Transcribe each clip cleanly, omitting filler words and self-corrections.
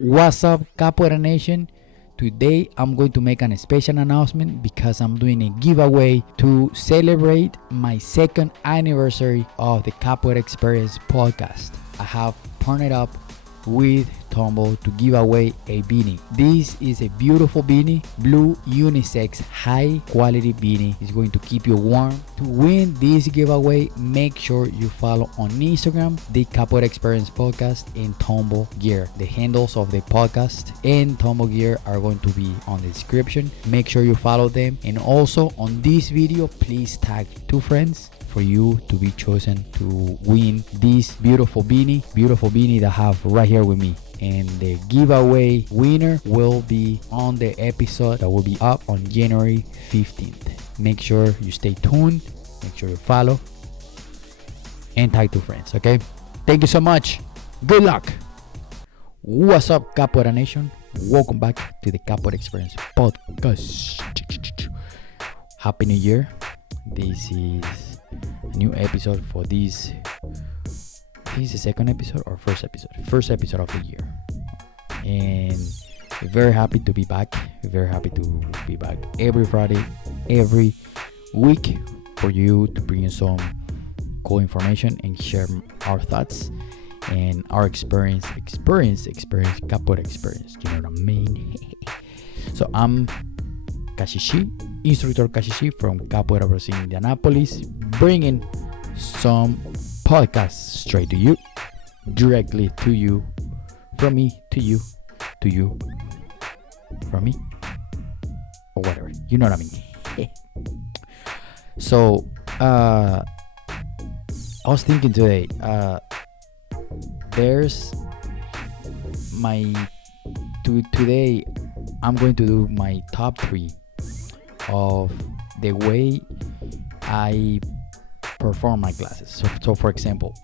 What's up, Capoeira Nation? Today I'm going to make an special announcement because I'm doing a giveaway to celebrate my second anniversary of the Capoeira Experience podcast. I have partnered up with Tombo to give away a beanie. This is a beautiful beanie, blue unisex high quality beanie. It's going to keep you warm. To win this giveaway, make sure you follow on Instagram the Capoeira Experience podcast and Tombo Gear. The handles of the podcast and Tombo Gear are going to be on the description. Make sure you follow them, and also on this video please tag 2 friends for you to be chosen to win this beautiful beanie that I have right here with me. And the giveaway winner will be on the episode that will be up on January 15th. Make sure you stay tuned, make sure you follow, and tag 2 friends, okay? Thank you so much. Good luck. What's up, Capoeira Nation? Welcome back to the Capoeira Experience podcast. Happy New Year. This is a new episode for this. This is the second episode or first episode? First episode of the year. And very happy to be back. Very happy to be back every Friday, every week, for you to bring in some cool information and share our thoughts and our experience, Capoeira experience. You know what I mean? So I'm Kashishi, instructor Kashishi from Capoeira Brazil, Indianapolis, bringing some podcasts straight to you, directly to you, from me to you, from me, or whatever. You know what I mean? So, I was thinking today, there's today I'm going to do my top 3 of the way I perform my classes. So for example,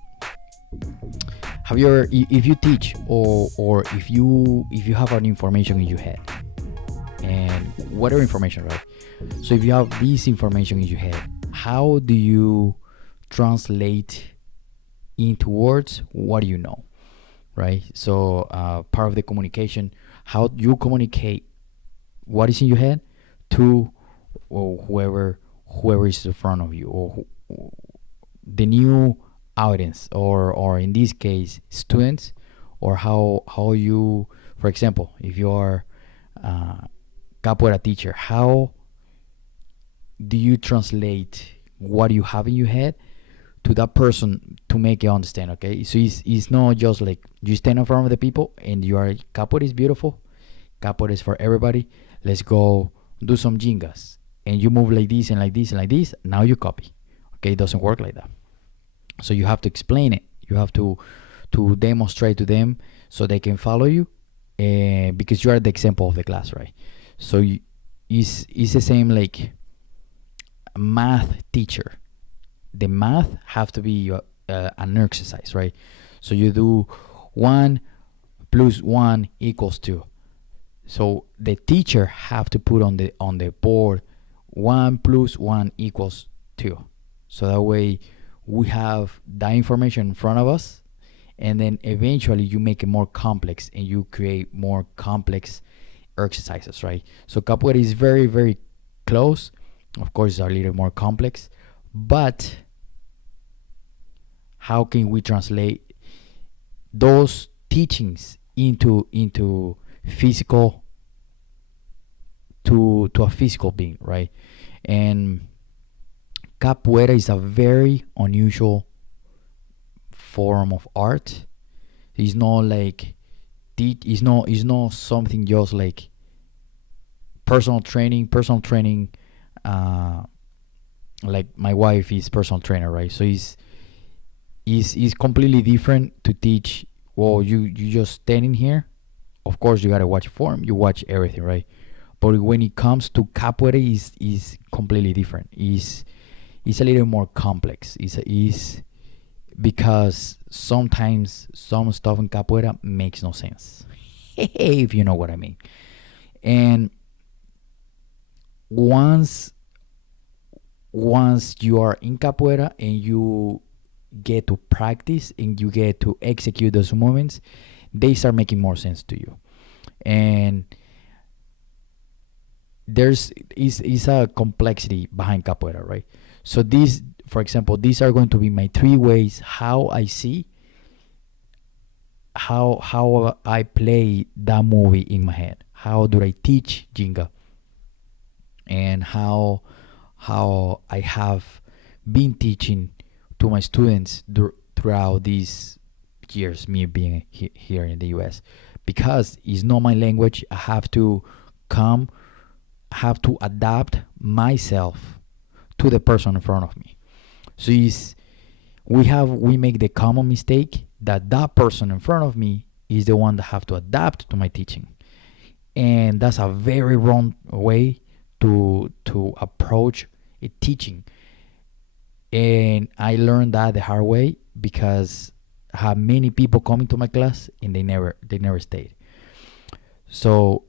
have you ever, if you teach or if you have an information in your head, and whatever information, right? So if you have this information in your head, how do you translate into words what do you know, right? So part of the communication, how you communicate what is in your head to whoever is in front of you, or the new audience, or in this case students, or how you, for example, if you are capoeira teacher, how do you translate what you have in your head to that person to make you understand? Okay, so it's not just like you stand in front of the people and you are, capoeira is beautiful, capoeira is for everybody, let's go do some jingas, and you move like this and like this and like this, now you copy. Okay, it doesn't work like that. So you have to explain it. You have to demonstrate to them so they can follow you, because you are the example of the class, right? So it's the same like math teacher. The math have to be an exercise, right? So you do 1 + 1 = 2. So the teacher have to put on the board 1 + 1 = 2. So that way we have that information in front of us, and then eventually you make it more complex and you create more complex exercises, right? So capoeira is very, very close. Of course, it's a little more complex, but how can we translate those teachings into physical, to a physical being, right? And capoeira is a very unusual form of art. It's not like it's not something just like personal training. Like my wife is personal trainer, right? So it's completely different to teach. Well, you just standing here. Of course, you gotta watch form. You watch everything, right? But when it comes to capoeira, is completely different. It's a little more complex. Is because sometimes some stuff in capoeira makes no sense, if you know what I mean. And once you are in capoeira and you get to practice and you get to execute those movements, they start making more sense to you. And there's is a complexity behind capoeira, right? So these, for example, these are going to be my three ways how I see how I play that movie in my head. How do I teach Jinga, and how I have been teaching to my students throughout these years, me being here in the U.S. Because it's not my language, I come have to adapt myself to the person in front of me. So we make the common mistake that person in front of me is the one that have to adapt to my teaching, and that's a very wrong way to approach a teaching. And I learned that the hard way because I have many people coming to my class and they never stayed. So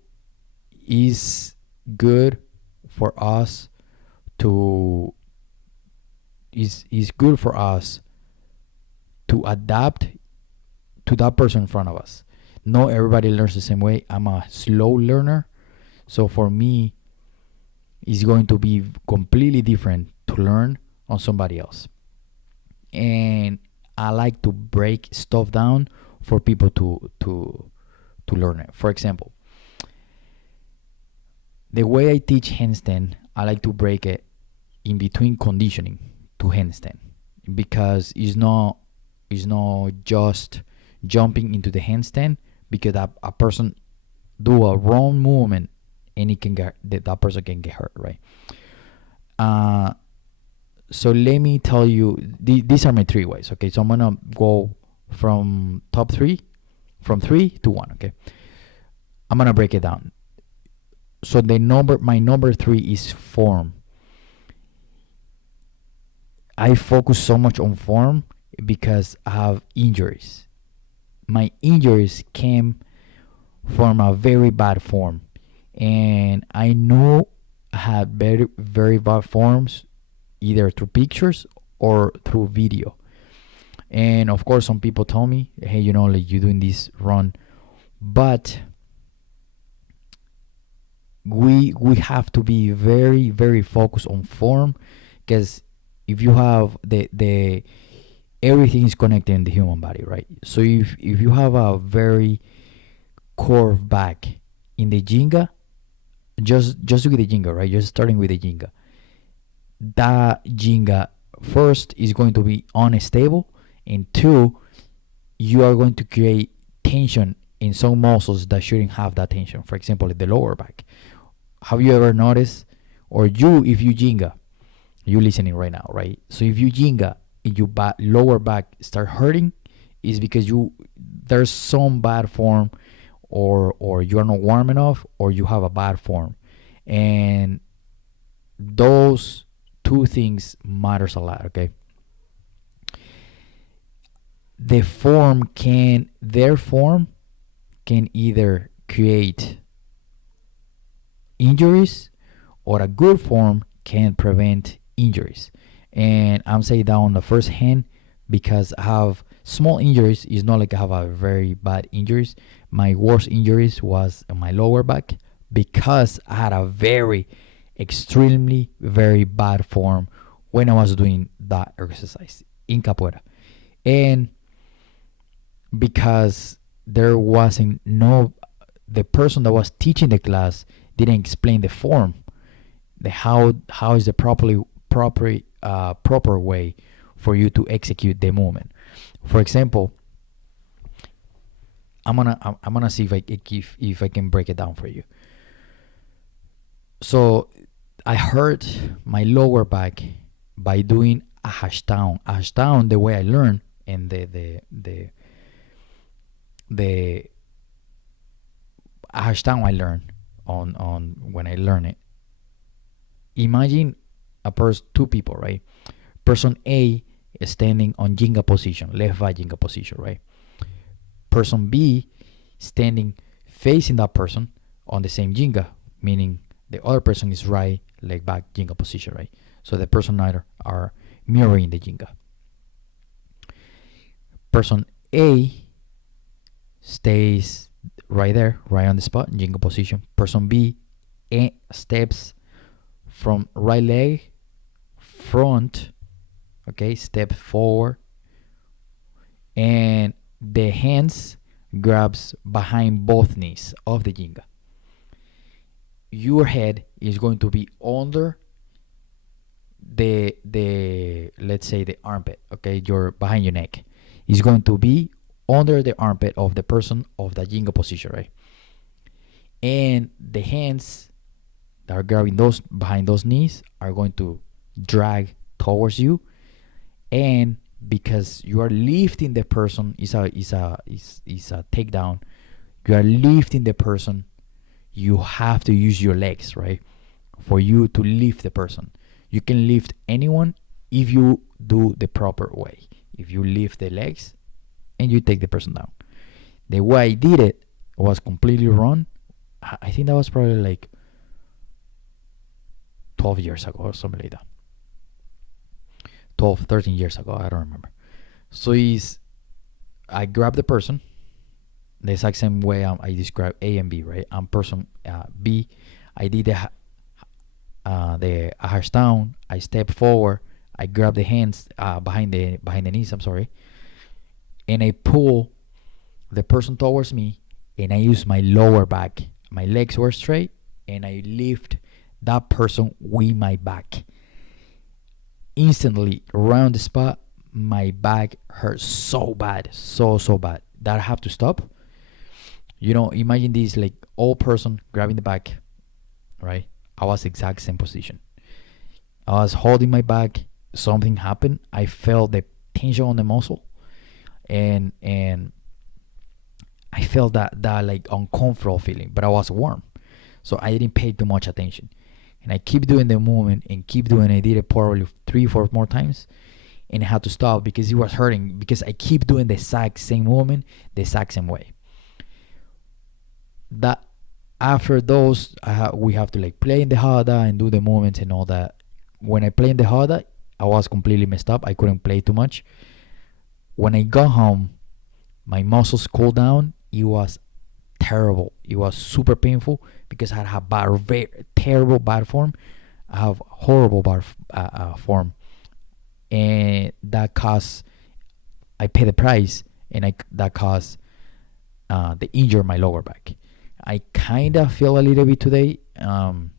it's good for us to is good for us to adapt to that person in front of us. Not everybody learns the same way. I'm a slow learner, so for me, it's going to be completely different to learn on somebody else. And I like to break stuff down for people to learn it. For example, the way I teach handstand, I like to break it in between conditioning to handstand, because it's not just jumping into the handstand because a person do a wrong movement and it can that person can get hurt, right? So let me tell you, these are my three ways. Okay, so I'm gonna go from top three, from 3 to 1. Okay, I'm gonna break it down. So my number 3 is form. I focus so much on form because I have injuries. My injuries came from a very bad form, and I know I had very very bad forms either through pictures or through video. And of course, some people tell me, "Hey, like you doing this wrong," but we have to be very very focused on form, because if you have the everything is connected in the human body, right? So if you have a very curved back in the Jinga, just with the Jinga, right? Just starting with the Jinga, that Jinga first is going to be unstable, and two, you are going to create tension in some muscles that shouldn't have that tension. For example, the lower back. Have you ever noticed, or if you Jinga, you listening right now, right? So if you Jinga and your lower back start hurting, is because there's some bad form, or you're not warm enough, or you have a bad form, and those two things matters a lot. Okay, their form can either create injuries, or a good form can prevent injuries. And I'm saying that on the first hand because I have small injuries. It's not like I have a very bad injuries. My worst injuries was on my lower back because I had a very extremely very bad form when I was doing that exercise in capoeira. And because there wasn't the person that was teaching the class didn't explain the form, the how is the proper way for you to execute the movement. For example, I'm gonna see if I can break it down for you. So I hurt my lower back by doing a hash down. A hash down, the way I learned, and the hash down I learned on when I learned it. Imagine two people, right? Person A is standing on Jinga position, left by Jinga position, right? Person B standing facing that person on the same Jinga, meaning the other person is right leg back Jinga position, right? So the person either are mirroring the Jinga. Person A stays right there, right on the spot, Jingo position. Person B steps from right leg front, okay, step forward, and the hands grabs behind both knees of the Jinga. Your head is going to be under the let's say the armpit, okay, your behind your neck is going to be under the armpit of the person of the Jinga position, right? And the hands that are grabbing those behind those knees are going to drag towards you, and because you are lifting the person, is a takedown. You are lifting the person. You have to use your legs, right, for you to lift the person. You can lift anyone if you do the proper way. If you lift the legs and you take the person down. The way I did it was completely wrong. I think that was probably like 12 years ago or something like that. 12, 13 years ago, I don't remember. So I grab the person the exact same way I describe A and B, right? I'm person B. I did the arch down. I step forward. I grab the hands behind the knees. I'm sorry, and I pull the person towards me, and I use my lower back. My legs were straight, and I lift that person with my back. Instantly, around the spot, my back hurt so bad, so bad that I have to stop. You know, imagine this like old person grabbing the back, right? I was exact same position. I was holding my back. Something happened. I felt the tension on the muscle, and I felt that like uncomfortable feeling. But I was warm, so I didn't pay too much attention. And I keep doing the movement and keep doing. I did it probably 3-4 more times, and I had to stop because it was hurting. Because I keep doing the exact same movement, the exact same way. That after those, we have to like play in the hada and do the movements and all that. When I play in the hada, I was completely messed up. I couldn't play too much. When I got home, my muscles cooled down. It was terrible. It was super painful because I had very terrible bad form. I have horrible bad form, and that caused I paid the price, and that caused the injury in my lower back. I kind of feel a little bit today, and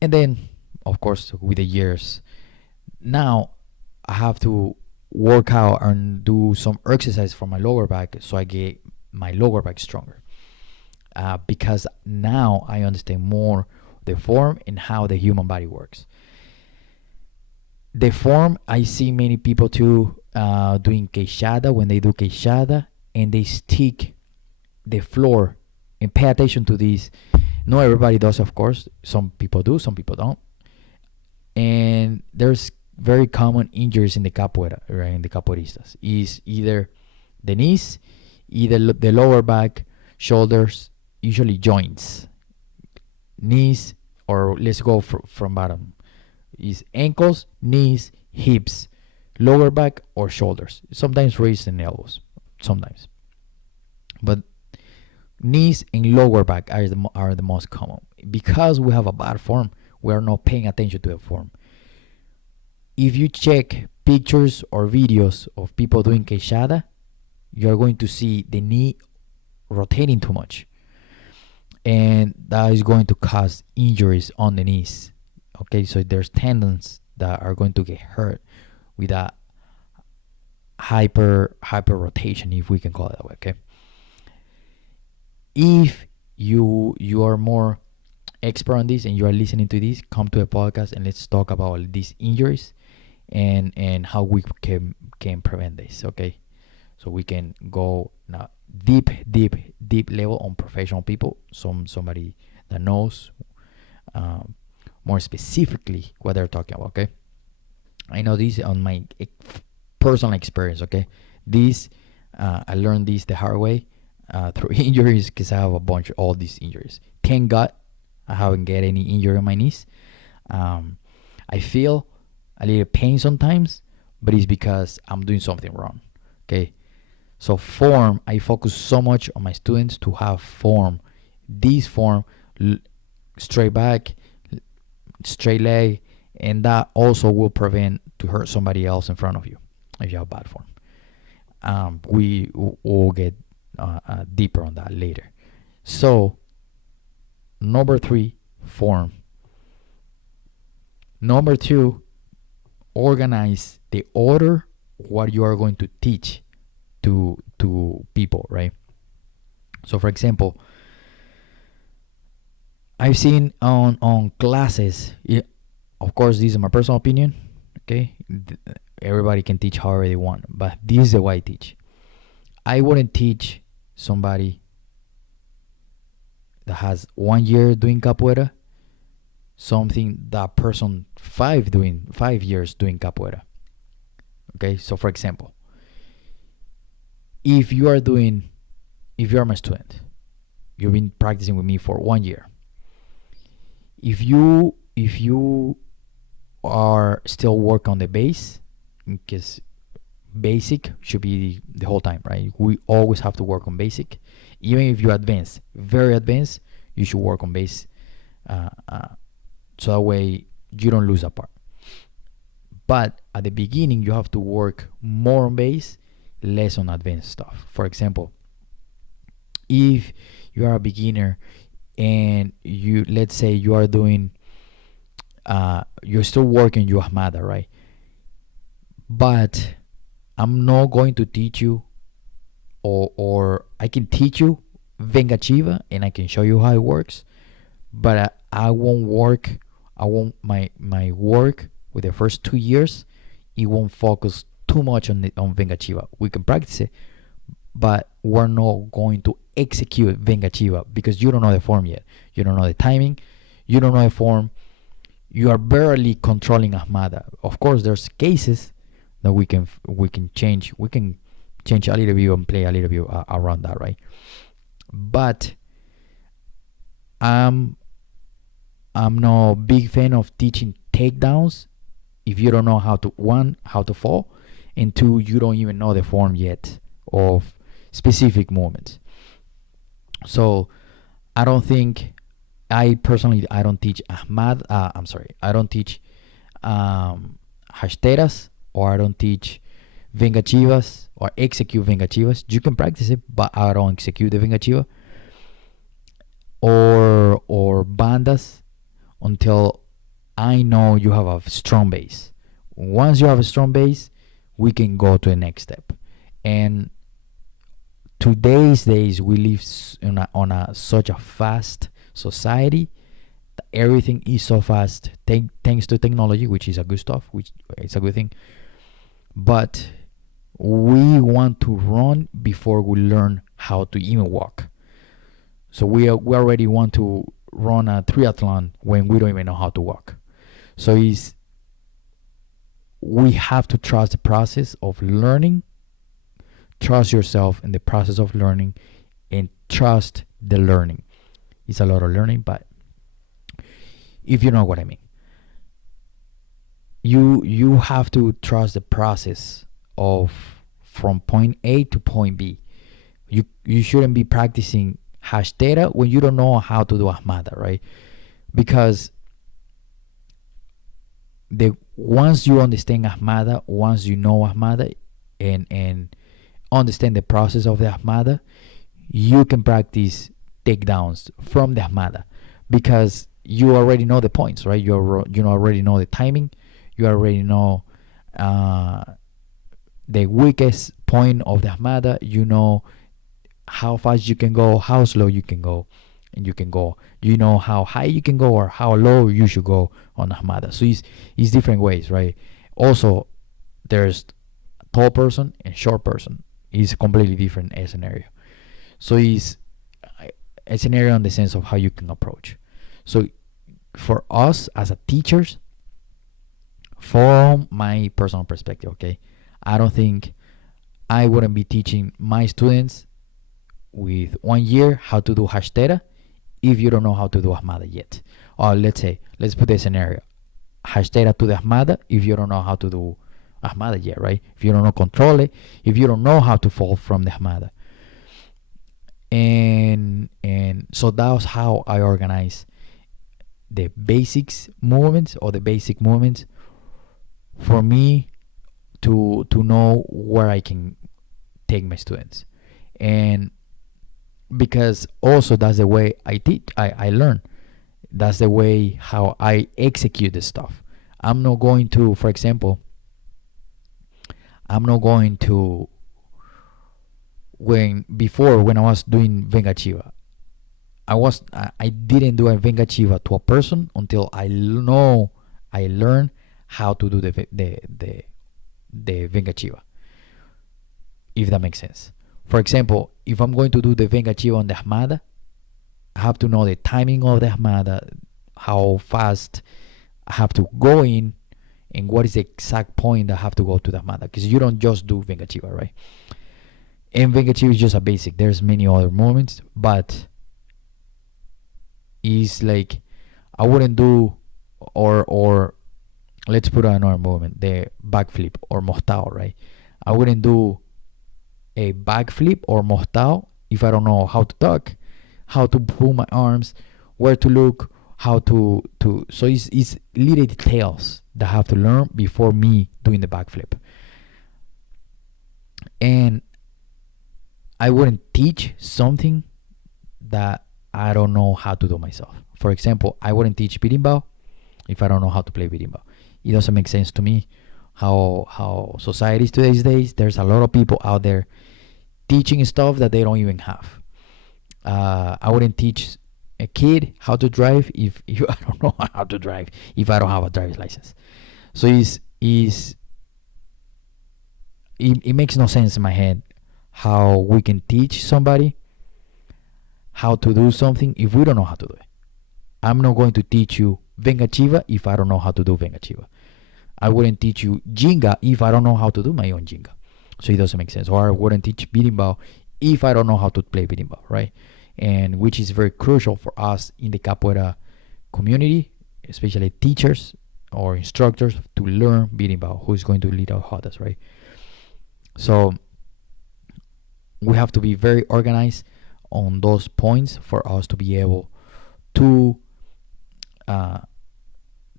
then of course with the years, now I have to work out and do some exercise for my lower back so I get my lower back stronger. Because now I understand more the form and how the human body works. The form, I see many people too doing queixada. When they do queixada and they stick the floor, and pay attention to this. Not everybody does, of course. Some people do, some people don't. And there's very common injuries in the capoeira, right? In the capoeiristas is either the knees, either the lower back, shoulders, usually joints, knees, or let's go from bottom. Is ankles, knees, hips, lower back, or shoulders. Sometimes wrists and elbows. Sometimes, but knees and lower back are the most common. Because we have a bad form, we are not paying attention to the form. If you check pictures or videos of people doing queixada, you're going to see the knee rotating too much, and that is going to cause injuries on the knees. Okay, so there's tendons that are going to get hurt with that hyper rotation, if we can call it that way. Okay, if you are more expert on this and you are listening to this, come to a podcast and let's talk about these injuries and how we can prevent this. Okay, so we can go now deep level on professional people, somebody that knows more specifically what they're talking about. Okay, I know this on my personal experience. Okay, this I learned this the hard way through injuries, because I have a bunch of all these injuries. Thank God I haven't get any injury on my knees. I feel a little pain sometimes, but it's because I'm doing something wrong. Okay, So form, I focus so much on my students to have form. This form, straight back, straight leg, and that also will prevent to hurt somebody else in front of you if you have bad form. We will get deeper on that later. So number 3, form. Number 2, organize the order what you are going to teach to people, right? So for example, I've seen on classes, of course this is my personal opinion, okay? Everybody can teach however they want, but this is the way I teach. I wouldn't teach somebody that has 1 year doing capoeira something that person 5 years doing capoeira. Okay, so for example, if you are my student, you've been practicing with me for 1 year. If you are still work on the base, because basic should be the whole time, right? We always have to work on basic. Even if you advance, very advanced, you should work on base, so that way you don't lose that part. But at the beginning, you have to work more on base, less on advanced stuff. For example, if you are a beginner and let's say you are doing, you're still working your Ahmada, right? But I'm not going to teach you, or I can teach you Vengachiva and I can show you how it works, but I won't my work with the first 2 years, it won't focus too much on Vengachiva. We can practice it, but we're not going to execute Vengachiva because you don't know the form yet. You don't know the timing. You don't know the form. You are barely controlling Ahmada. Of course, there's cases that we can change. We can change a little bit and play a little bit around that, right? But I'm not a big fan of teaching takedowns if you don't know how to fall, and 2, you don't even know the form yet of specific movements. So I don't think, I don't teach Ahmad. I don't teach Hashteras, or I don't teach Vengachivas or execute Vengachivas. You can practice it, but I don't execute the Vengachiva or bandas until I know you have a strong base. Once you have a strong base, we can go to the next step. And today's days, we live on such a fast society that everything is so fast, thanks to technology, which is a good stuff, which is a good thing. But we want to run before we learn how to even walk. So we already want to run a triathlon when we don't even know how to walk. So we have to trust the process of learning, trust yourself in the process of learning, and trust the learning. It's a lot of learning, but if you know what I mean, you have to trust the process of from point A to point B. You shouldn't be practicing Hashtera when you don't know how to do Ahmada, right? Because once you understand Ahmada, once you know Ahmada and understand the process of the Ahmada, you can practice takedowns from the Ahmada because you already know the points, right? You already know the timing. You already know the weakest point of the Ahmada. You know how fast you can go, how slow you can go, and you can go. You know how high you can go or how low you should go on Ahmada. So it's different ways, right? Also, there's tall person and short person. It's a completely different scenario. So it's a scenario in the sense of how you can approach. So for us as a teachers, from my personal perspective, okay, I don't think I wouldn't be teaching my students with 1 year how to do Hashtera if you don't know how to do Ahmada yet. Or let's put the scenario, Hashtera to the Ahmada if you don't know how to do ahmada yet, right? If you don't know control it, if you don't know how to fall from the ahmada. And so that was how I organized the basics movements, or the basic movements, for me to know where I can take my students. And because also that's the way I teach, I learn. That's the way how I execute the stuff. I'm not going to, for example, I'm not going to, when I was doing Venga Chiva, I didn't do a Venga Chiva to a person until I learned how to do the Venga Chiva, if that makes sense. For example, if I'm going to do the Venga Chiva on the ahmada, I have to know the timing of the ahmada, how fast I have to go in, and what is the exact point I have to go to the ahmada, because you don't just do Venga Chiva, right? And Venga Chiva is just a basic. There's many other movements, but it's like I wouldn't do, or let's put another movement, the backflip or mostao, right? I wouldn't do a backflip or mostao if I don't know how to duck, how to pull my arms, where to look, how to so it's little details that I have to learn before me doing the backflip. And I wouldn't teach something that I don't know how to do myself. For example, I wouldn't teach berimbau if I don't know how to play berimbau. It doesn't make sense to me how society is today's days. There's a lot of people out there teaching stuff that they don't even have. I wouldn't teach a kid how to drive if I don't know how to drive, if I don't have a driver's license. So it makes no sense in my head how we can teach somebody how to do something if we don't know how to do it. I'm not going to teach you Venga Chiva if I don't know how to do Venga Chiva. I wouldn't teach you Jinga if I don't know how to do my own Jinga. So it doesn't make sense. Or I wouldn't teach berimbau if I don't know how to play berimbau, right? And which is very crucial for us in the Capoeira community, especially teachers or instructors, to learn berimbau, who is going to lead our rodas, right? So we have to be very organized on those points for us to be able to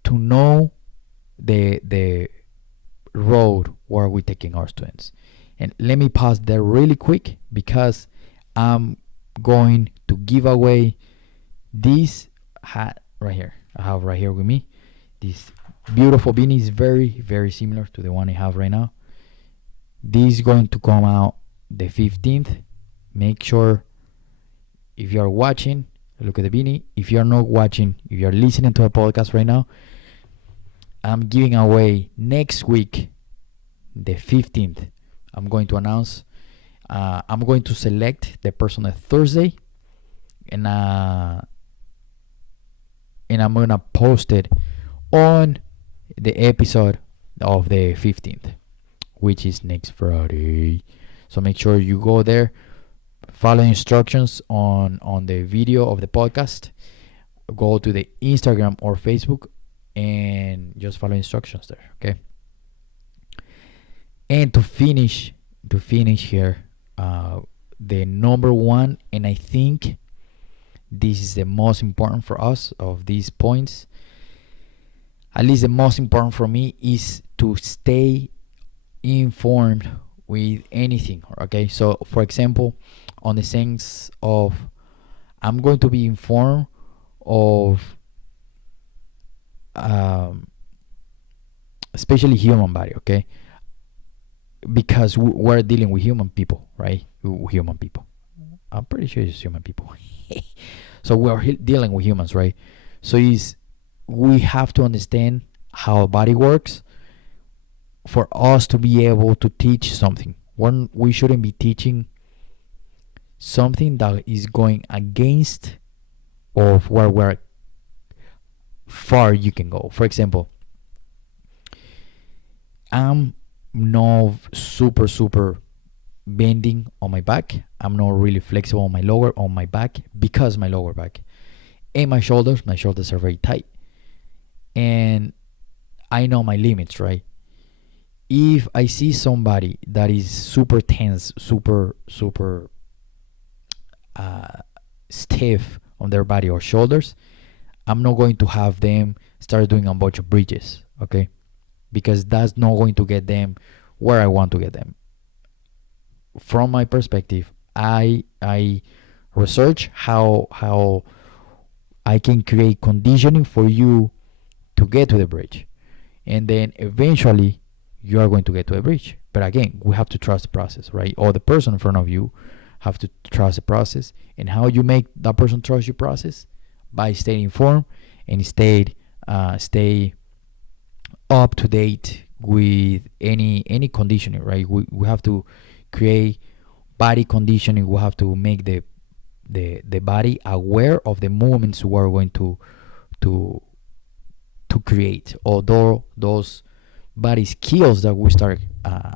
know the road where we're taking our students. And let me pause there really quick, because I'm going to give away this hat right here. I have right here with me. This beautiful beanie is very, very similar to the one I have right now. This is going to come out the 15th. Make sure, if you are watching, look at the beanie. If you are not watching, if you are listening to a podcast right now, I'm giving away next week, the 15th. I'm going to announce, I'm going to select the person on Thursday, and I'm going to post it on the episode of the 15th, which is next Friday. So make sure you go there, follow instructions on the video of the podcast, go to the Instagram or Facebook, and just follow instructions there, okay? And to finish here, the number one, and I think this is the most important for us of these points, at least the most important for me, is to stay informed with anything, okay? So for example, on the sense of, I'm going to be informed of especially human body, okay? Because we're dealing with human people, right? Human people. I'm pretty sure it's human people. So we're dealing with humans, right? So we have to understand how a body works for us to be able to teach something. We shouldn't be teaching something that is going against of where far you can go. For example, I'm not super bending on my back. I'm not really flexible on my back, because my lower back and my shoulders are very tight, and I know my limits, right? if I see somebody that is super tense, super uh, stiff on their body or shoulders, I'm not going to have them start doing a bunch of bridges, okay? Because that's not going to get them where I want to get them. From my perspective, I research how I can create conditioning for you to get to the bridge, and then eventually you are going to get to a bridge. But again, we have to trust the process, right? Or the person in front of you have to trust the process. And how you make that person trust your process? By staying informed and stay up to date with any conditioning, right? We have to create body conditioning. We have to make the body aware of the movements we are going to to create, although those body skills that we start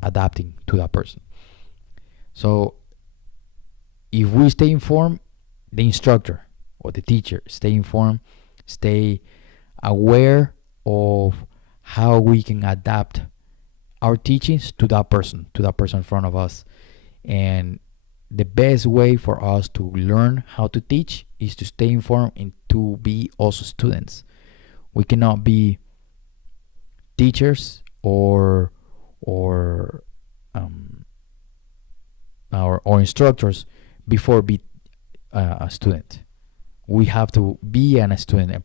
adapting to that person. So if we stay informed, the instructor or the teacher stay informed, stay aware of how we can adapt our teachings to that person in front of us. And the best way for us to learn how to teach is to stay informed and to be also students. We cannot be teachers um, or instructors before be a student. We have to be a student, a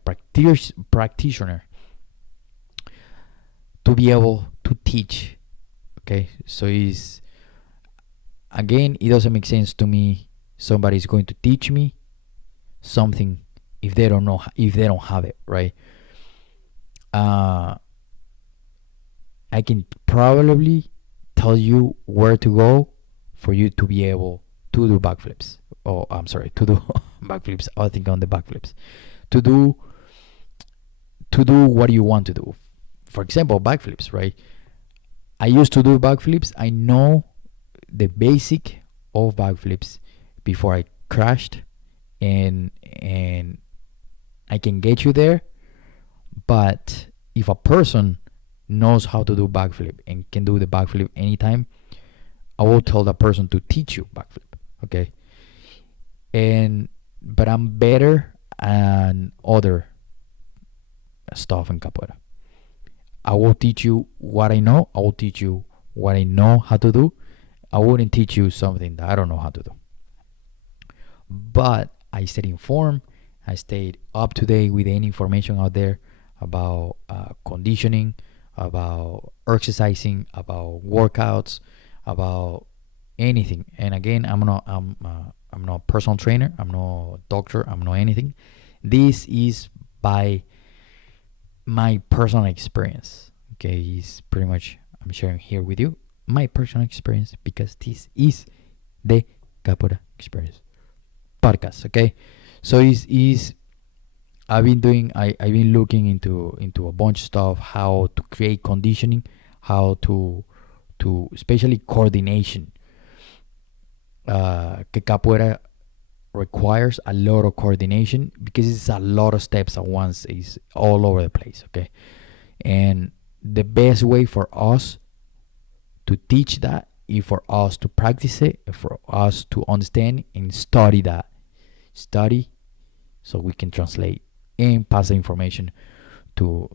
practitioner, to be able to teach. Okay, so it's, again, it doesn't make sense to me somebody is going to teach me something if they don't know, if they don't have it, right? I can probably tell you where to go for you to be able to do backflips. Oh, I'm sorry, to do backflips. I think on the backflips, to do what you want to do. For example, backflips, right? I used to do backflips. I know the basic of backflips before I crashed, and I can get you there. But if a person knows how to do backflip and can do the backflip anytime, I will tell that person to teach you backflip. Okay. But I'm better at other stuff in capoeira. I will teach you what I know. I will teach you what I know how to do. I wouldn't teach you something that I don't know how to do. But I stayed informed. I stayed up to date with any information out there about conditioning, about exercising, about workouts, about anything. And again, I'm not a personal trainer. I'm not a doctor. I'm not anything. This is by my personal experience. Okay, is pretty much I'm sharing here with you my personal experience, because this is the Capoeira Experience podcast. Okay, so is I've been looking into a bunch of stuff, how to create conditioning, how to especially coordination. Que capoeira requires a lot of coordination because it's a lot of steps at once. It's all over the place. Okay, and the best way for us to teach that is for us to practice it, for us to understand and study that. Study so we can translate and pass the information to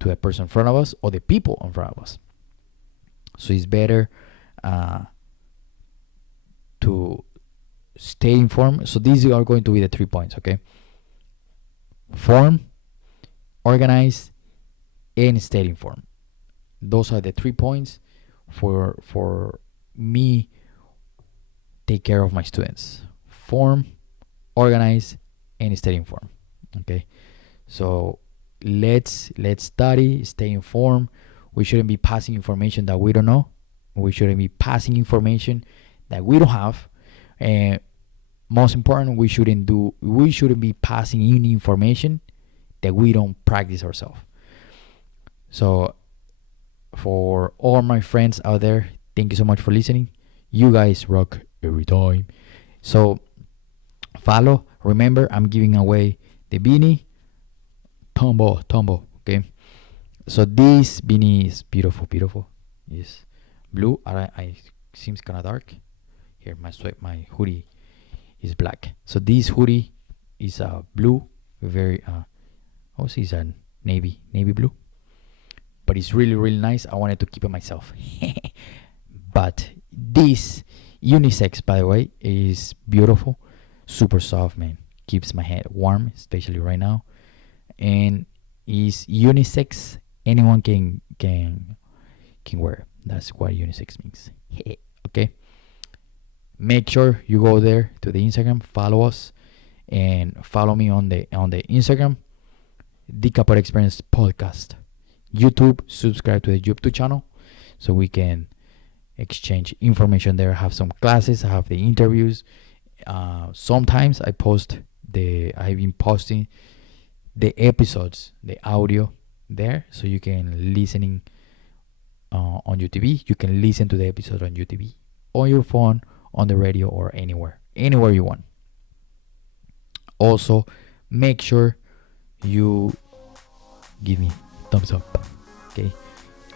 the person in front of us or the people in front of us. So it's better to stay informed. So these are going to be the 3 points, okay? Form, organize, and stay informed. Those are the 3 points for me take care of my students. Form, organize, and stay informed. Okay, so let's study, stay informed. We shouldn't be passing information that we don't know. We shouldn't be passing information that we don't have. And most important, we shouldn't be passing any information that we don't practice ourselves. So for all my friends out there, thank you so much for listening. You guys rock every time. So follow. Remember, I'm giving away the beanie. Tombo. Okay. So this beanie is beautiful. is blue. I seems kind of dark. Here, my hoodie is black. So this hoodie is blue, very oh, it's a navy blue, but it's really really nice. I wanted to keep it myself. But this unisex, by the way, is beautiful, super soft, man. Keeps my head warm, especially right now, and is unisex. Anyone can wear. That's what unisex means. Okay. Make sure you go there to the Instagram, follow us, and follow me on the Instagram, the Capoeira Experience Podcast. YouTube, subscribe to the YouTube channel so we can exchange information there. Have some classes, have the interviews. Sometimes I've been posting the episodes, the audio there, so you can listening on YouTube. You can listen to the episode on YouTube, on your phone, on the radio, or anywhere you want. Also, make sure you give me thumbs up. Okay,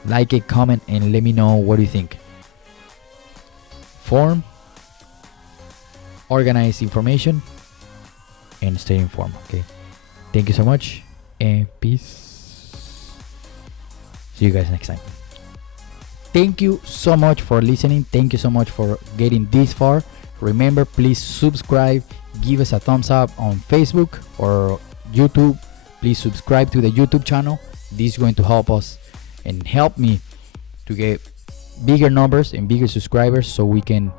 like it, comment, and let me know what you think. Form, organize information, and stay informed. Okay, thank you so much, and peace. See you guys next time. Thank you so much for listening. Thank you so much for getting this far. Remember, please subscribe. Give us a thumbs up on Facebook or YouTube. Please subscribe to the YouTube channel. This is going to help us and help me to get bigger numbers and bigger subscribers so we can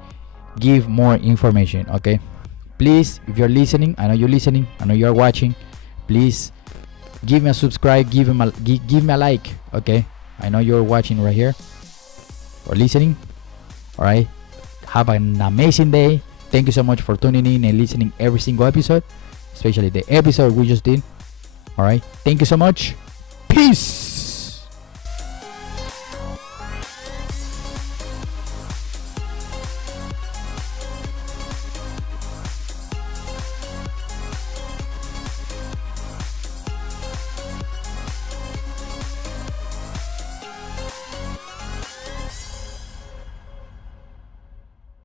give more information. Okay, please, if you're listening, I know you're listening, I know you're watching, please give me a subscribe, give me a like. Okay, I know you're watching right here or listening. All right, have an amazing day. Thank you so much for tuning in and listening every single episode, especially the episode we just did. All right, thank you so much. Peace.